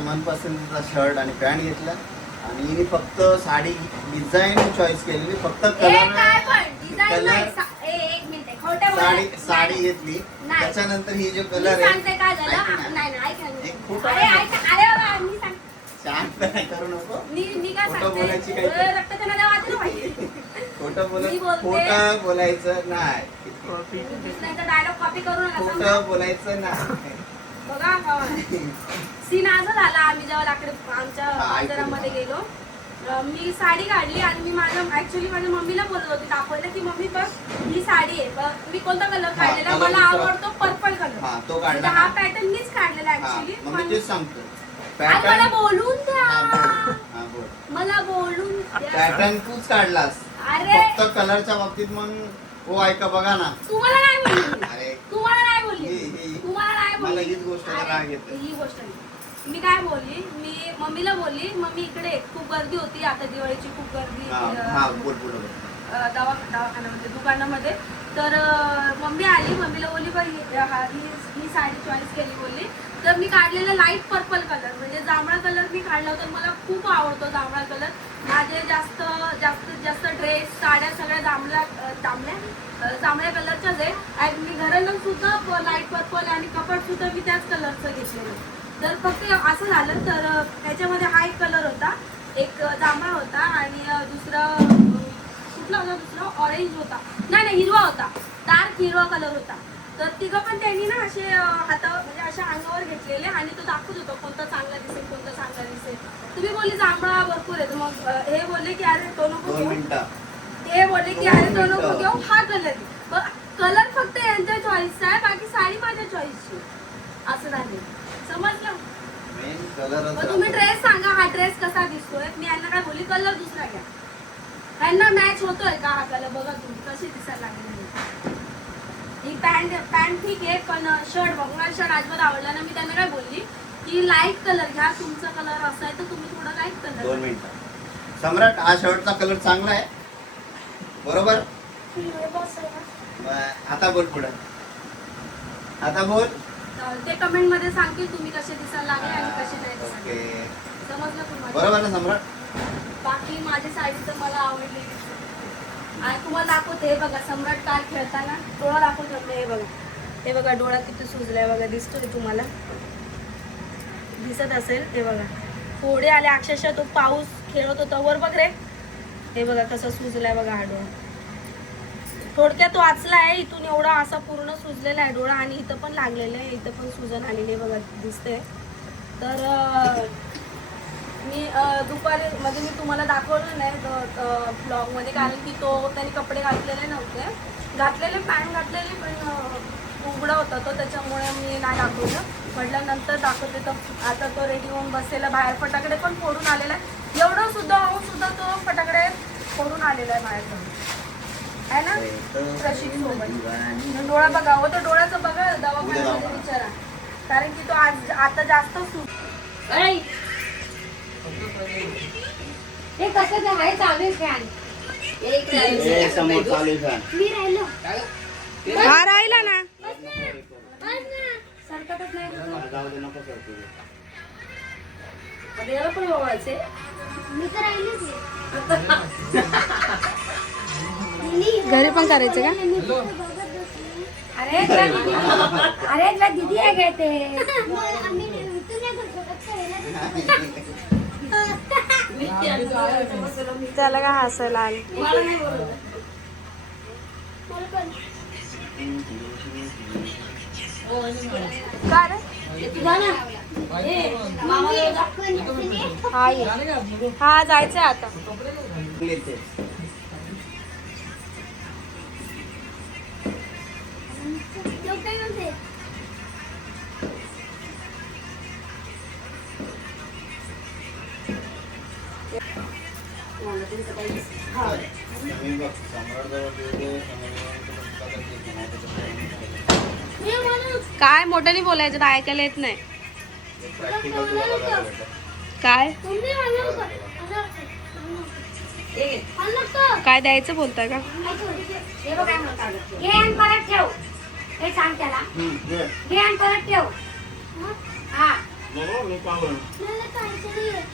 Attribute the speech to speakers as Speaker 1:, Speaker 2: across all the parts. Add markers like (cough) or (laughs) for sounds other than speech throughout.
Speaker 1: माझ्या मनपसंतीचा शर्ट आणि पॅन्ट घेतला. आणि हिने फक्त साडी डिझाईन चॉईस केलेली. फक्त कलर कलर साडी. साडी. घेतली. त्याच्यानंतर ही जो कलर आहे शांत करू नको. खोटं बोलायची काही- खोटं. खोटं बोलायचं नाही. खोटं बोलायचं नाही.
Speaker 2: बघा सीन असं झाला आम्ही जेव्हा लाकडे आमच्या
Speaker 1: हा,
Speaker 2: बाजारामध्ये गेलो मी साडी काढली आणि मी माझ्या ऍक्च्युली माझ्या मम्मीला बोलत होती दाखवायला की मम्मी बघ ही साडी आहे मी कोणता कलर
Speaker 1: हा,
Speaker 2: काढलेला? मला. आवडतो पर्पल कलर
Speaker 1: हा
Speaker 2: हा पॅटर्न मीच काढलेला
Speaker 1: हा सांगतो
Speaker 2: मला बोलून द्या.
Speaker 1: हा
Speaker 2: मला बोलून
Speaker 1: पॅटर्न तूच काढलास.
Speaker 2: अरे!
Speaker 1: कलरच्या बाबतीत मग हो ऐका बघा ना.
Speaker 2: तुम्हाला नाही बोलली
Speaker 1: अरे
Speaker 2: तुम्हाला नाही बोलली
Speaker 1: ही- ही-
Speaker 2: तुम्हाला नाही
Speaker 1: मला हीच गोष्टचा
Speaker 2: अरे,
Speaker 1: राग येतो.
Speaker 2: ही गोष्ट नाही. मी काय बोलली? मी मम्मीला बोलली मम्मी इकडे खूप गर्दी होती आता दिवाळीची खूप गर्दी
Speaker 1: हा
Speaker 2: अं,
Speaker 1: हा बोल बोल बोल.
Speaker 2: अं, दवा दवाखान्यामध्ये दुकानामध्ये. तर अं, मम्मी आली मम्मीला बोलली बघ ही हा- ही ही साडी चॉईस केली बोलली. तर मी काढलेला लाइट पर्पल कलर म्हणजे जांभळा कलर मी काढला होता मला खूप आवडतो जांभळा कलर माझे जास्त जास्तीत जास्त ड्रेस साड्या सगळ्या जांभळ्या अं, जांभळ्या? जांभळ्या कलरच्याच आहे. आणि मी घराला सुद्धा लाइट पर्पल आणि कपाट सुद्धा मी त्याच कलरचं घेतलेलं तर फक्त असं झालं तर त्याच्यामध्ये हा एक कलर होता. एक जांभळा होता आणि दुसरा कुठला होता दुसरा? ऑरेंज होता. नाही नाही हिरवा होता. डार्क हिरवा कलर होता. तर तिघं पण त्यांनी ना असे हातावर म्हणजे अशा अंगावर घेतलेले आणि तो दाखवत होता कोणता चांगला दिसेल कोणता चांगला दिसेल. तुम्ही बोलली जांभळा भरपूर आहे. मग हे बोलले की अरे तो नको ते बोलले की अरे तो नको. घेऊ हा कलर कलर फक्त यांच्या चॉईसचा आहे बाकी साडी माझ्या चॉईसची असं झाले. समजलं? मग तुम्ही. ड्रेस सांगा हा ड्रेस कसा दिसतोय. मी यांना काय बोलली कलर दुसरा घ्या. यांना मॅच होतोय का हा कलर बघा तुम्ही कशी दिसायला लागली ही पॅन्ट पॅन्ट ठीक आहे पण शर्ट बघ. मला शर्ट अजिबात आवडला ना मी त्यांना काय बोलली की लाइट कलर घ्या. तुमचा कलर असा आहे तर तुम्ही थोडा लाइट
Speaker 1: दोन
Speaker 2: कलर
Speaker 1: मिनिटं. सम्राट हा शर्टचा कलर चांगला आहे. बरोबर? आता बोल पुढे. आता बोल.
Speaker 2: ते कमेंटमध्ये सांगतील तुम्ही कसे दिसायला लागले आणि कसे नाही दिसायला. समजलं तुम्हाला?
Speaker 1: बरोबर ना सम्राट?
Speaker 2: बाकी माझी साडी तर मला आवडली. आणि तुम्हाला दाखवते हे बघा सम्राट कार खेळताना डोळा दाखवत होते हे बघा. हे बघा डोळा किती सुजलाय बघा दिसतोय तुम्हाला. दिसत असेल हे बघा. फोडे आले अक्षरशः तो पाऊस खेळत होता. वर बघ रे. हे बघा कसं सुजलाय बघा हा डोळा. थोडक्यात वाचला आहे इथून एवढा असा पूर्ण सुजलेला आहे डोळा आणि इथं पण लागलेलं आहे इथं पण सुजन आलेली आहे बघा दिसते तर मी दुपारी म्हणजे मी तुम्हाला दाखवलं नाही ब्लॉगमध्ये कारण की तो त्याने कपडे घातलेले नव्हते. घातलेले पॅन्ट घातलेली पण उघडा होता तो त्याच्यामुळे मी नाही दाखवलं. म्हटलं नंतर दाखवते तर आता तो रेडी होऊन बसलेला बाहेर फटाकडे पण फोडून आलेला आहे. एवढं सुद्धा होऊन सुद्धा तो फटाकडे फोडून आलेला आहे बाहेर आहे ना? प्रशिक सोबत. डोळा बघा हो तो डोळ्याचं बघा दवाखान्यामध्ये विचारा कारण की तो आज आता जास्त सु
Speaker 3: हे कसं आहे चालू आहे फॅन. मी राहिलो.
Speaker 2: हा राहिला ना.
Speaker 3: सरकतच नाही. (laughs)
Speaker 2: घरी पण करायचं का?
Speaker 3: अरे अरे तुला दीदी आहे काय ते
Speaker 2: त्याला काय हसायला आले का रे? हा ये आता काय मोठ्याने बोलायचं? ऐकायला येत नाही
Speaker 1: practical तुला बघायला भेटेल.
Speaker 2: काय? काय द्यायचं बोलताय का?
Speaker 3: हे बघ काय म्हणतात घे आणि परत ठेव. हे सांग त्याला. परत ठेव. हा.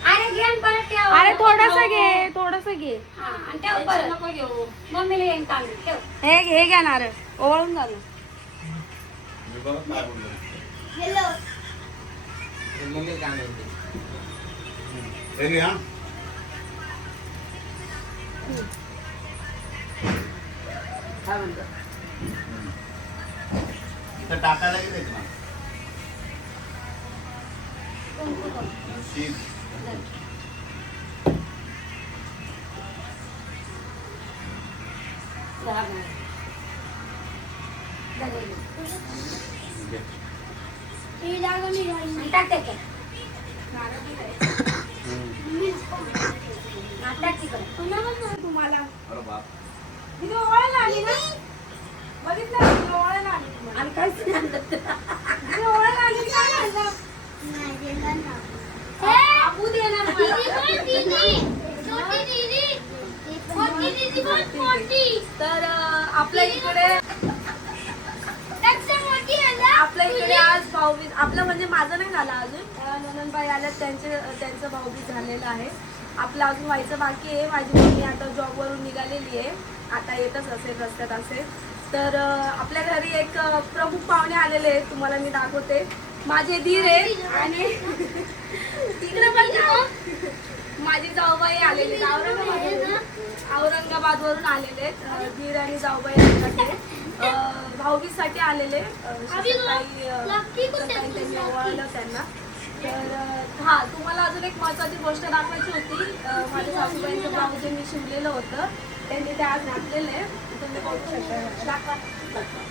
Speaker 3: अरे घे आणि परत ठेव.
Speaker 2: अरे थोडस घे थोडस घे.
Speaker 3: हा, आणि ठेव परत. मम्मीला येईन तांदूळ ठेव.
Speaker 2: हे हे घ्या नारळ ओवाळून झालं
Speaker 1: मी बघ काय बोललो. हे घे, हा. इथं टाकायला गेले का शीत. घे.
Speaker 3: आणि टाक त्याच्यात.
Speaker 1: हम्म.
Speaker 3: हा, टाक तिकडे.
Speaker 2: तुम्हाला तर आपल्या इकडे माझं नाही झालं अजून. अं, नंदनबाई आल्यात त्यांचे त्यांचं भाऊबी झालेलं आहे. आपलं अजून व्हायचं बाकी आहे. माझी मम्मी आता जॉबवरून निघालेली आहे. आता येतच असेल रस्त्यात असेल. तर आपल्या घरी एक प्रमुख पाहुणे आलेले आहेत. तुम्हाला मी दाखवते. माझे धीर आहे आणि (laughs) तिकडे पण माझी जाऊबाई आलेली औरंगाबाद औरंगाबादवरून. आलेले आहेत. धीर आणि जाऊबाई भाऊबीजसाठी आलेले त्यांनी तर हा तुम्हाला अजून एक महत्वाची गोष्ट दाखवायची होती. माझ्या सासूबाईंचं ब्लाऊज जे मी शिवलेलं होतं त्यांनी ते आज घातलेलं आहे. तुम्ही बघू शकता. दाखवा. बघा.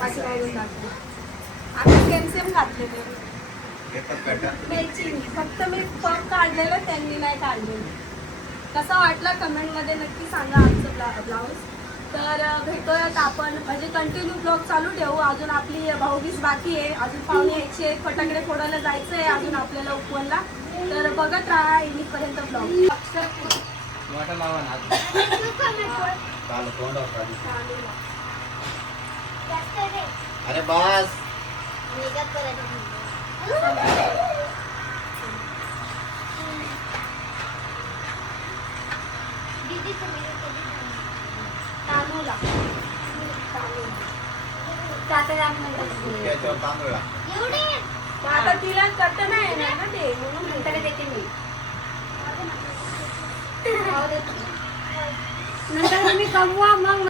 Speaker 2: पाठीमागून दाखवा आता सेम सेम घातलेले. मॅचिंग फक्त मी पप काढलेलं त्यांनी नाही काढलेलं. कसा वाटला कमेंटमध्ये नक्की सांगा आमचं ब्ला ब्लाऊज. तर भेटूयात आपण. म्हणजे कंटिन्यू ब्लॉग चालू ठेवू. अजून आपली भाऊबीज बाकी आहे. अजून पाहुणे यायचे आहेत, फटाकडे फोडायला जायचं आहे अजून आपल्याला उपवनला तर बघत राहा इनिपर्यंत ब्लॉग.
Speaker 1: अरे बस.
Speaker 2: तांदूळ. आता तिला करता नाही येणार ना ते म्हणून.
Speaker 3: नंतर देते मी. नंतर तुम्ही कमवा मग.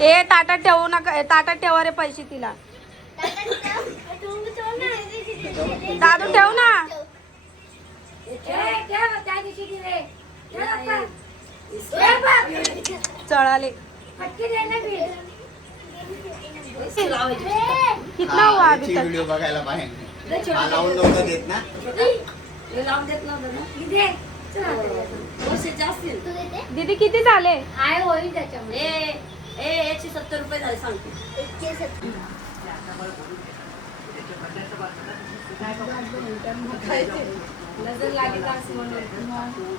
Speaker 2: ए ताटात ठेवू नका ए, ताटात ठेवा रे पैसे तिला. दादू ठेव ना. चळाले. कितना हुआ अभी तक
Speaker 1: व्हिडिओ बघायला पाहिजे हा लावून नव्हतं देत ना
Speaker 3: दे. चल.
Speaker 2: दीदी किती झाले
Speaker 3: आहे होईल त्याच्यामध्ये
Speaker 4: एकशे सत्तर रुपये झाले सांगते
Speaker 2: नजर लागेल असं म्हणून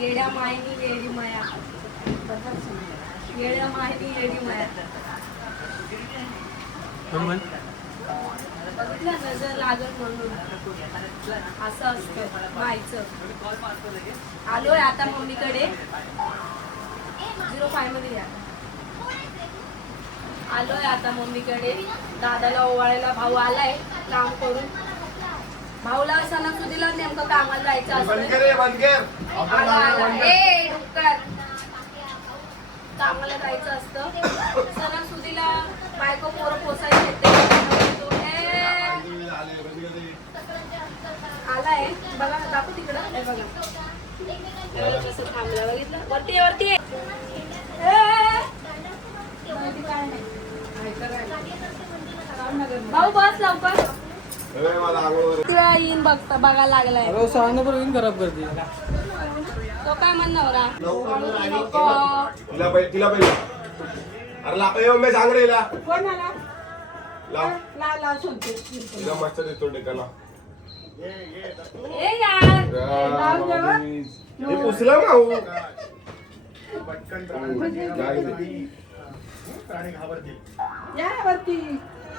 Speaker 2: येड्या मायनी येडी माया येड्या मायनी येडी माया बघितलं नजर लागत म्हणून. असं असतं. मायचं आलोय आता मम्मीकडे. झिरो फायमध्ये या. आलोय आता मम्मीकडे. दादाला ओवाळायला भाऊ आलाय काम करून. भाऊला सणासुदीला नेमकं कामाला जायचं असतं. आला, आला. ए, डुक्कर. कामाला जायचं असतं. सणासुदीला बायको पोरं पोसायला येते. आलाय. बघा ना दाखव तिकडं. हे बघा. कसं थांबलं बघितलं? वरती. वरती काय नाही. भाऊ बस लवकर. तुला येईन बघता बघायला लागलाय.
Speaker 5: अरे सांगणं पण येऊन खराब करते
Speaker 2: तो काय म्हणणार
Speaker 1: तिला पहिले तिला पहिले.
Speaker 5: अरे ला ए, मी सांग रे ला.
Speaker 3: कोणाला
Speaker 5: लाव
Speaker 3: ला ला सोडते
Speaker 5: तिला मस्त देतो टेकाला
Speaker 3: ए यार. लाव जेव्हा.
Speaker 5: हे पुसलं माऊ
Speaker 3: या वरती.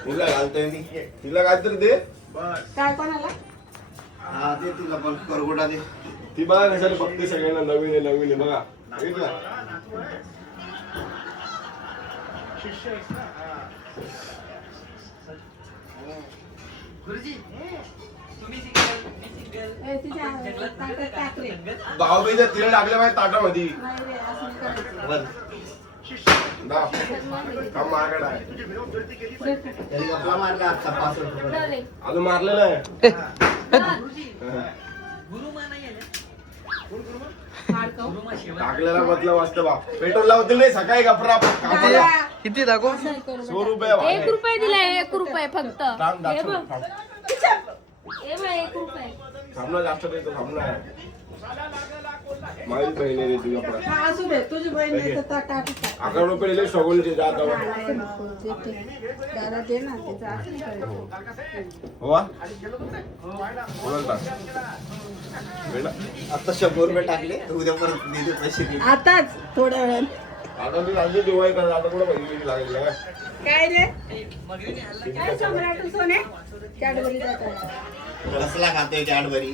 Speaker 1: तिला घालतोय मी.
Speaker 5: तिला काहीतरी दे.
Speaker 3: काय कोणाला?
Speaker 1: हा दे तिला पण. करगोटा दे.
Speaker 5: ती बघा कशाला बघते सगळ्यांना. नवीन आहे नवीन आहे. बघा. बघितलं?
Speaker 3: ए, तिच्या ताटात टाकले.
Speaker 5: भाऊबीच्या तिला टाकल्या पाहिजे ताटामध्ये.
Speaker 3: नाही रे असं नाही करायचं.
Speaker 1: बरं.
Speaker 5: दाब. काम महागड आहे.
Speaker 1: त्यांनी आपला मारला आजचा पासष्ट रुपये.
Speaker 5: अजून मारलेलं आहे? टाकलेला मतलब वाचतं बा. पेट्रोल लावतील नाही सकाळी गपरा
Speaker 6: किती दाखव?
Speaker 5: सो रुपये
Speaker 2: एक रुपये दिला एक रुपये फक्त.
Speaker 5: थांब
Speaker 2: हे
Speaker 5: दाखव
Speaker 2: बघ.
Speaker 5: थांब.
Speaker 2: हे बघ एक रुपये.
Speaker 5: थांब ना जास्त देतो थांब ना माझी बहीण आहे रे तुझ्या
Speaker 3: हा, असू दे तुझी बहीण नाही तर ताटात टाक.
Speaker 5: अकरा रुपये दिले शगोलचे जात
Speaker 3: नको, दे ना असं करायचं.
Speaker 5: हो. वा? बेटा,
Speaker 1: आता शंभर रुपये टाकले उद्या परत दिले पैसे दे
Speaker 3: आताच थोड्या वेळात
Speaker 5: आता तू सांगते दिवाळी कर आता कुठं बहिणी लागेल ना
Speaker 3: काय रे? काय सम्राट सोने? कॅडबरी जातात
Speaker 1: कसला खातोय कॅडबरी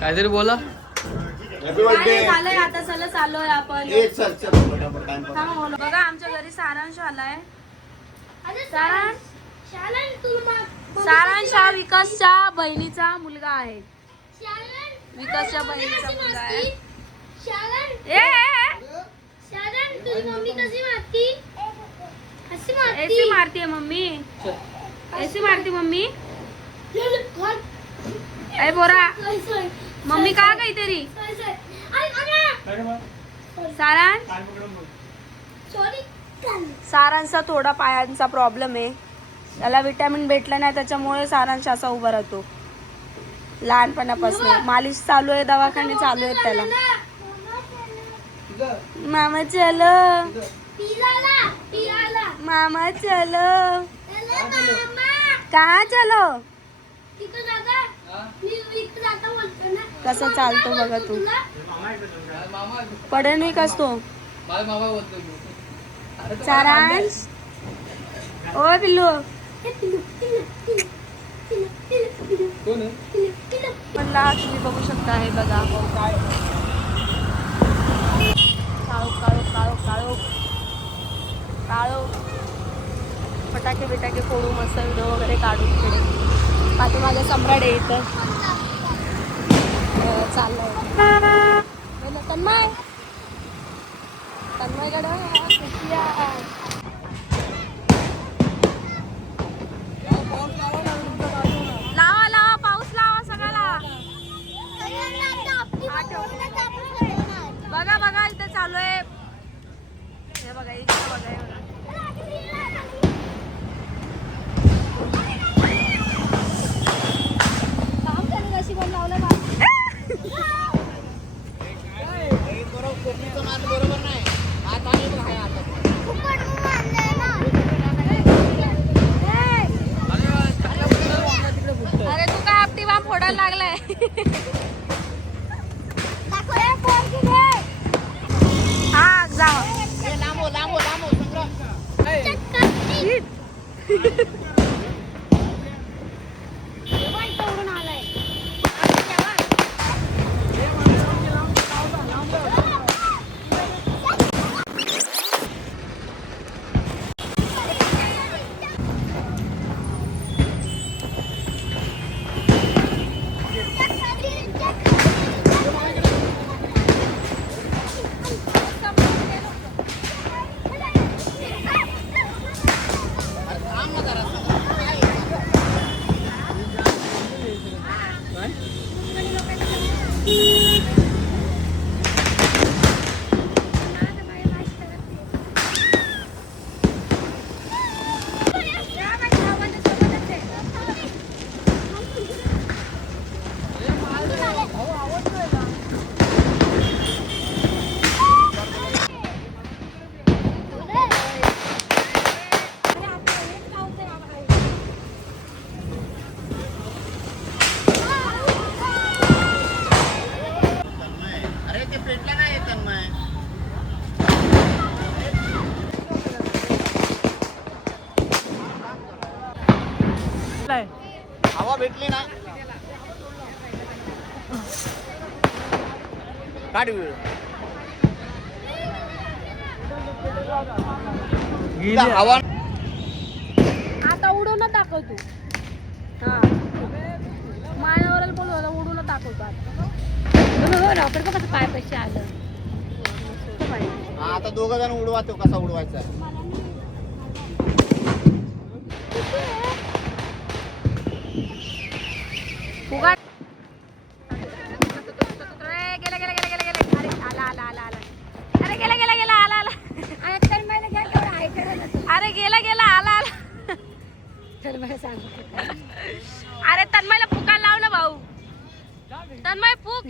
Speaker 6: काहीतरी बोला.
Speaker 5: हॅपी
Speaker 2: काय
Speaker 5: बर्थडे
Speaker 2: नाही झालंय आता चला चाललोय आपण.
Speaker 1: चल.
Speaker 2: बघा आमच्या घरी सारांश आलाय. सारांश? सारांश? हा विकासच्या बहिणीचा मुलगा आहे. विकासच्या बहिणीचा मुलगा आहे. एसी मारतीये मम्मी. एसी मारती मम्मी. ए बोरा. मम्मी का काहीतरी सारांश सारांचा थोडा पायांचा प्रॉब्लेम आहे. त्याला विटॅमिन भेटलं नाही त्याच्यामुळे सारांश असा उभा राहतो. लहानपणापासून. मालिश चालू आहे दवाखाने चालू आहेत त्याला. मामा चलो. मामा चलो. कहा चलो? कसं चालतो बघा तू? पडे नाही कस तो? सारांश ओ पिल्लू. मला तुम्ही बघू शकता हे बघा. काळो काळो काळो काळो. काळो. फटाके बिटाके फोडू मस्त व्हिडिओ वगैरे काढू तिकडे पाठीमागे सम्राट आहे इथं. चाललंय. बोला, तन्मय. तन्मयकडं पाऊस बघा बघा इथे चालू आहे. हे बघा इथे बघा.
Speaker 1: हवा भेटली ना. काढ हवा
Speaker 2: आता उडवून दाखव तू. हा. मायावरल बोलू उडून दाखवतो आता.
Speaker 3: रॉकेट बघ कसं पाय पैसे आलं.
Speaker 1: हा, आता दोघं जण उडवा तो कसा उडवायचा
Speaker 2: फुगा गेला गेला गेला गेला गेला अरे आला आला आला. आला अरे गेला गेला गेला आला आला. अरे गेला गेला आला आला. अरे तन्मयला फुका लाव ना भाऊ. तन्मय फुक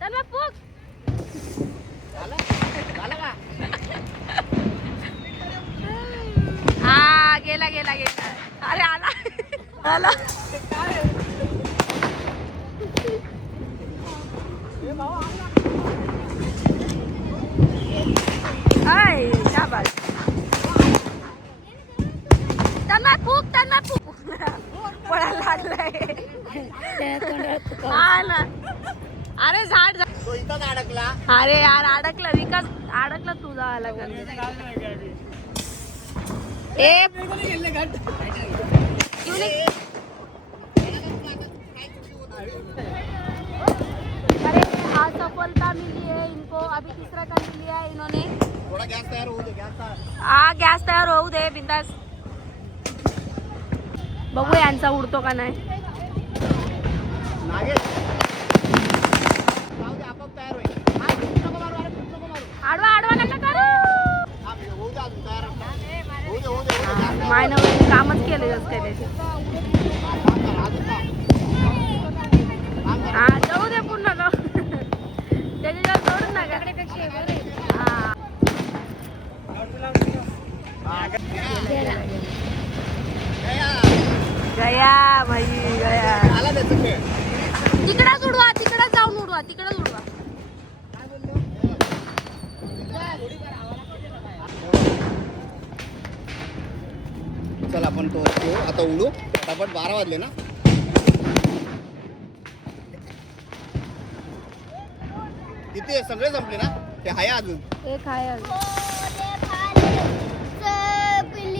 Speaker 2: तन्मय फुक. हा गेला गेला गेला. अरे आला. आला. आय शाबास लागलाय
Speaker 3: त्या तोंडावर फुका.
Speaker 2: हा ना. अरे झाड झाड.
Speaker 1: तो इथंच अडकला.
Speaker 2: अरे यार अडकला विकास अडकला तुझा आला का ए. युनिक. अरे आज सफलता मिली है इनको. अभी तीसरा का लिया है इन्होंने.
Speaker 1: थोडा गॅस तयार होऊ दे गॅस तयार.
Speaker 2: हा गॅस तयार होऊ दे बिंदास. बघू यांचा उडतो का नाही.
Speaker 1: नागेश. जाऊ दे आपोआप तयार होईल. हा, खूप नको मारू, अरे खूप नको मारू.
Speaker 2: आडवा आडवा नका करू.
Speaker 1: हा, होऊ दे अजून तयार होऊ दे होऊ दे होऊ दे गॅस तयार होऊ
Speaker 2: माय
Speaker 1: दे.
Speaker 2: नवऱ्याने कामच केलं जास्त काय त्याचे
Speaker 1: अजून कर.
Speaker 2: हा जाऊ दे पूर्ण जाऊ. (laughs) त्याच्यावर सोडून नका. गया भाई गया
Speaker 1: आला त्याचं खेळ.
Speaker 2: तिकडच उडवा तिकडच जाऊन उडवा तिकडच उडवा
Speaker 1: चल आपण तो आता उडू फटाफट बारा वाजले ना किती? सगळे संपले ना ते आहे अजून
Speaker 2: एक आहे अजून.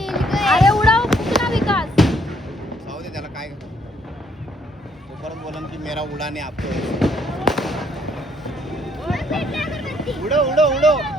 Speaker 2: अरे उडाव कुठला विकास
Speaker 1: जाऊ दे त्याला काय तो परत बोलन की मेरा उडाने आपको उडो उडो उडो